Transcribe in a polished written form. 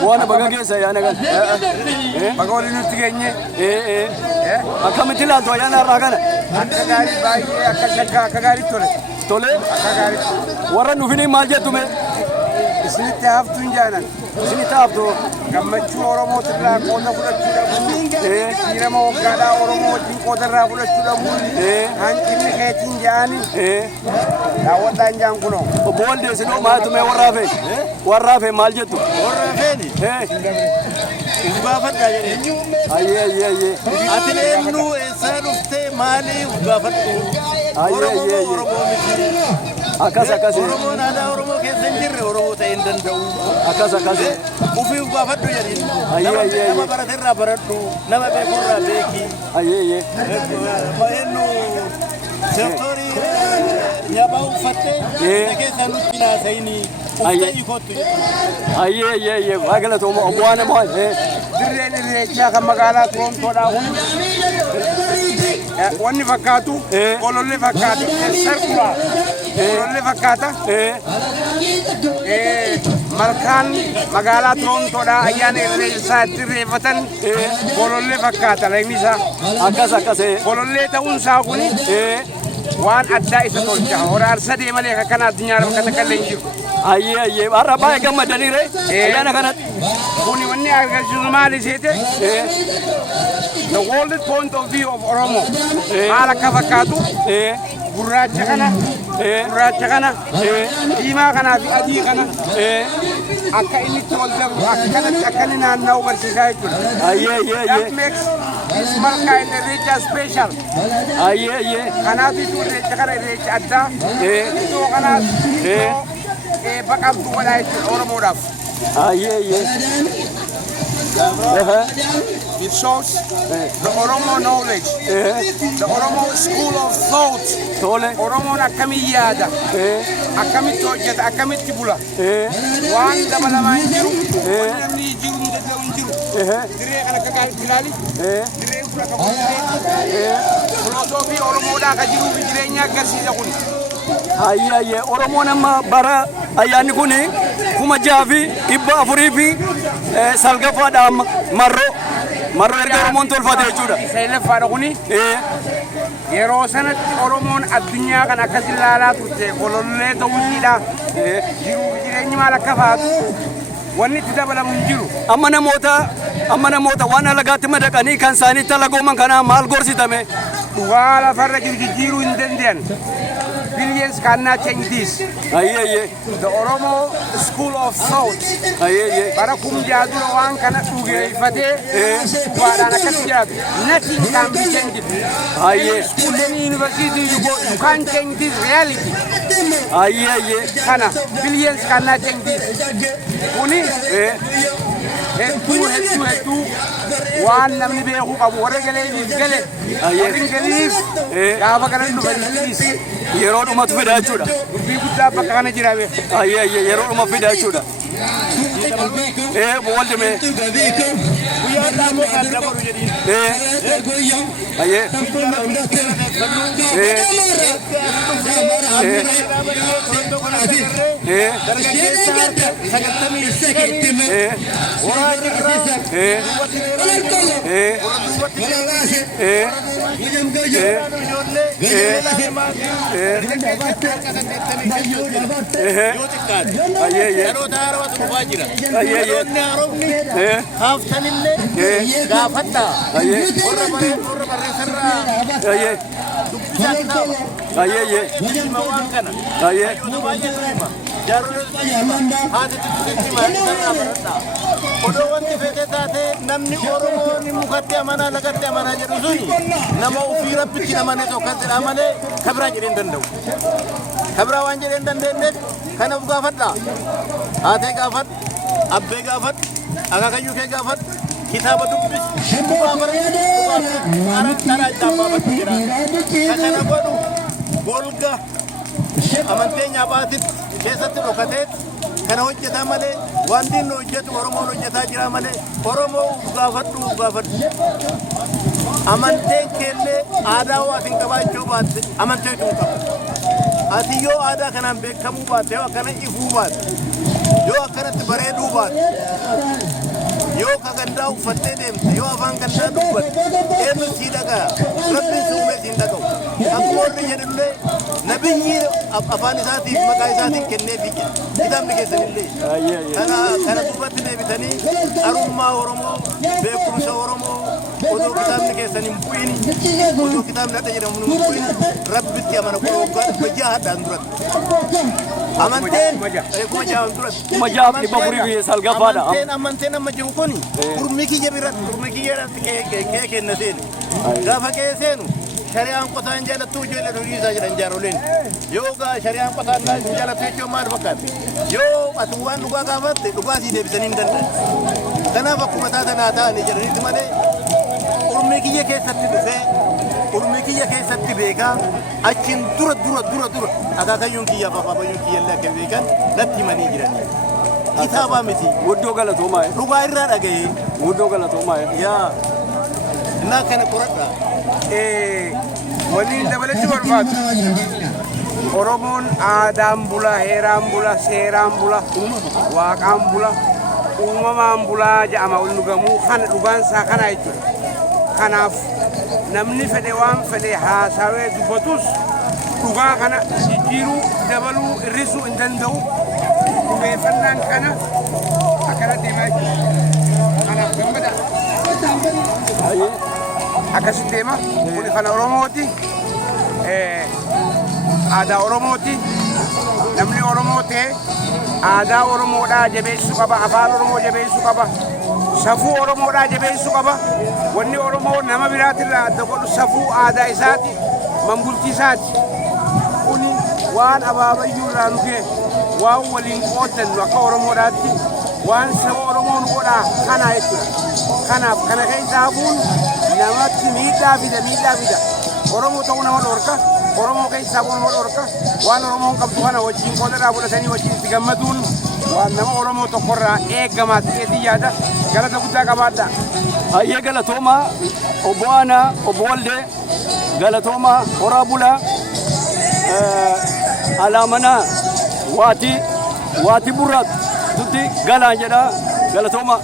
Buona baga saya nagan. Baga oli nuti genye. Akamiti la doya na ragana. Akagari bai akagari tole. Tole? Akagari. Warra nufini malje tume. Isini taaf tunjanan. Isini taaf to. Gammachu oromo tira kona fudachudha. Dirama ogada oromo tin kodara fudachudha. Hanjini ketin jani. Dawatan jang kuno. Bol de sino ma tume warrafe. Warrafe malje tu. Warrafe ni. Ugafat gaya ni. Aye. Atine nu esan ufte mali ugafat tu. Aye. Akasa. Oromo nada oromo ke senjir oromo te indan dau. Akasa. Ufi ugafat tu jadi. Aye. Nama baraterra baratu. Nama be kurra beki. Aye. Maenu sektori nyaba ufate. Ke sanu pina saini. Aye. Bagala to buana mo. Direne chaka magala Toronto da wonni fakatu kololle fakatu circular kololle fakata markan magala Toronto da ayane sa direvatan kololle fakata la misa akasa kololle ta unsa kuni wan adda isa tolcha ora arsade maleka kana dunyar makata kallenji Aye. Araba gamma dalire. Ayana kanat. Kuni wanni agar jumali sete. The world point of view of Oromo. Ala kafakatu. Gurracha kana. Ima kana adi kana. Akka ini tolda akka ni na now versikai tu. Aye. That makes this marka in the region special. Aye. Kana tu region kana region adda. Itu kana. Bakal tu wala Oromo daf. Aye. It shows the Oromo knowledge, the Oromo school of thought. Oromo na kami yada, akami tojet, akami tibula. Wan dabala manjiru, wan ni jiru ndada unjiru. Dire kana kagal kilali, dire pula kagal. Filosofi Oromo da kajiru dire nya garsi jakuni. Aye. Oromo nama bara ayani kuni kuma javi ibba afurifi salgafa da marro erga Oromo tolfate chuda sele fara kuni yero sanat Oromo adunya kan akasilala turte kololle to wida jiru jirenyi mala kafa wani tidabala munjiru amana mota wana lagati madakani kan sani talago man kana mal gorsitame wala farra jiru indenden Billions cannot change this. Aye. The Oromo school of thought. Aye. Barakum jadu wan kana tuge ifate. Wala nakati nothing can be changed. Aye. School in university you can't change this reality. Aye. Kana billions cannot change this. Kuni hetu wan namni be ko kabu wara gele ya bakana ndu fadis yero dum atu fida chuda bi gudda bakana jirabe aye yero dum fida chuda bolde me buya da mo kadda baru jadi aye namni Oromo ni mukatti amana lagatti amana jedhu suni nama ufii rabbitti namane tokko jedha malee kabira jedheen danda'u kabira waan jedheen dandeenyeef kana gaafadha haatee gaafad abbee gaafad akaakayyuu kee gaafad kitaaba dubbis kana godhu golga amantii nyaapaatti keessatti dhokatee kana hojjetaa malee wanti inni hojjetu Oromoon hojjetaa jira malee Oromoo gaafadhu. Amanteen keellee aadaa waatiin qabaachuu baatte amantee tun qabu. Ati yoo aadaa kanaan beekamuu baatte yoo akkana ifuu baatte yoo akkanatti bareeduu baatte yoo ka gandaa uffattee deemte yoo afaan gandaa dubbatte eenyu sii dhaga'a rabbiin si uume siin dhaga'u. Akkuma warri jedhullee nabiyyi afaan isaatiif maqaa isaatiin kenneefii jedha kitaabni keessanillee. Kana dubbatti deebitanii qarummaa Oromoo beekumsa Oromoo odoo kitaabni keessan hin bu'ini odoo kitaabni hadha jedhamu hin bu'ini rabbitti amana qoroggaa bajjaa haddaan duratti. Amanteen kuma jahan duratti. Kuma jahan dhibba furii biyya salgafaadha. Amanteen amma jiru kuni gurmii kiyya irratti kee kenna seenu. Gaafa kee seenu shari'aan qotaan jaalattuu ijoollee durii isaa jedhan jaaroleen. Yoo shari'aan qotaan jaalattuu jechuun maal fakkaata? Yoo ati waan dhugaa gaafatte dhugaa sii deebisanii hin danda'an. Kanaaf akkuma taatanaa ta'anii jedhaniiti malee urmii kiyya keessatti dhufee urmii kiyya keessatti beekaa achiin dura akaakayyuun kiyyaaf abaabayyuun kiyyallee akka beekan natti himanii jiranii. Kitaabaa miti. Guddoo galatoomaa. Dhugaa irraa dhaga'ee. Guddoo galatoomaa. Yaa innaa kana qoradha. Waliin dabalachuu barbaadu. Oromoon aadaan bula, heeraan bula, seeraan bula, waaqaan bula, uumamaan bulaa jedhama wal nugamuu kana dhugaan isaa kana jechuudha. Kanaaf namni fedhe waan fedhe haasawee dubbatus dhugaa kana jijjiiruu dabaluu hir'isuu hin danda'u. Dhugeeffannaan kana akkana deemaa jira. Kanaaf gammada. Akkasitti deema. Kun kana Oromooti. Aadaa Oromooti. Namni Oromoo ta'e aadaa Oromoodhaa jabeessuu qaba. Afaan Oromoo jabeessuu qaba. Safuu Oromoodhaa jabeessuu qaba. Wanni Oromoo nama biraatirraa adda godhu safuu aadaa isaati. Mambultii isaati. Kuni waan abaabayyuu irraa nu ga'e waan waliin qooddannu akka Oromoodhaatti waan saba Oromoo nu godhaa kana jechuudha. Kanaaf kana keessa hafuun namatti miidhaa fida. Oromoo ta'uu nama dhorka. Oromoo keessa hafuun nama dhorka. Waan Oromoon qabdu kana wajjin qoodarraa fudhatanii wajjin itti gammaduun waan nama Oromoo tokkorraa eegamaa ta'eetii yaada. Galata guddaa qabaadha. Hayyee galatoomaa obbo Aanaa obbo Waldee galatoomaa horaa bulaa alaamanaa waati burraat tutti galaan jedha galatoomaa.